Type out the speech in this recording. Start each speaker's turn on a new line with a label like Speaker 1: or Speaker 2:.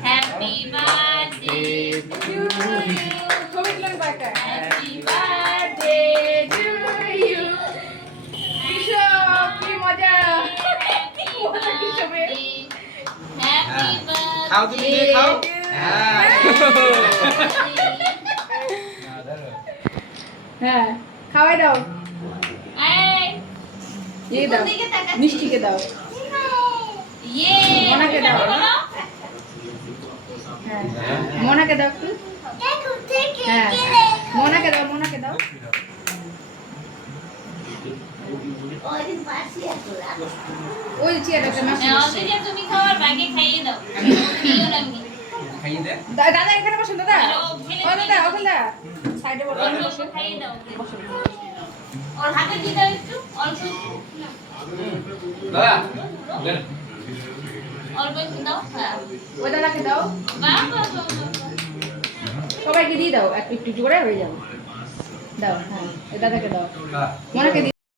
Speaker 1: Happy birthday to you
Speaker 2: ছবি তুলেন কয়েকটা
Speaker 1: হ্যাপি বার্থডে
Speaker 2: টু ইউ কি মজা? মজা কৃষকের
Speaker 1: হ্যাপি
Speaker 3: খাও তুমি খাও? হ্যাঁ।
Speaker 2: হ্যাঁ খাওয়াই দাও।
Speaker 1: এই
Speaker 2: দাও। মিষ্টিকে দাও।
Speaker 1: ইয়ে
Speaker 2: মোনাকে দাও। হ্যাঁ। মোনাকে দাও একটু। হ্যাঁ। মোনাকে দাও মোনাকে দাও। ওই চেয়ার একটা মাসি।
Speaker 1: হ্যাঁ, তুমি খাওয়ার বাগে খাইয়ে দাও।
Speaker 2: দাদা এখানে বসুন দাদা।
Speaker 1: ও
Speaker 2: দাদা ওখানে দা। সাইডে বসো
Speaker 1: অল্প অল্প খাইয়ে দাও ওর হাতে দিয়ে দাও?
Speaker 2: সবাইকে দিয়ে দাও একটু একটু করে হয়ে যাবে। দাও হ্যাঁ দাদাকে দাও। মোনাকে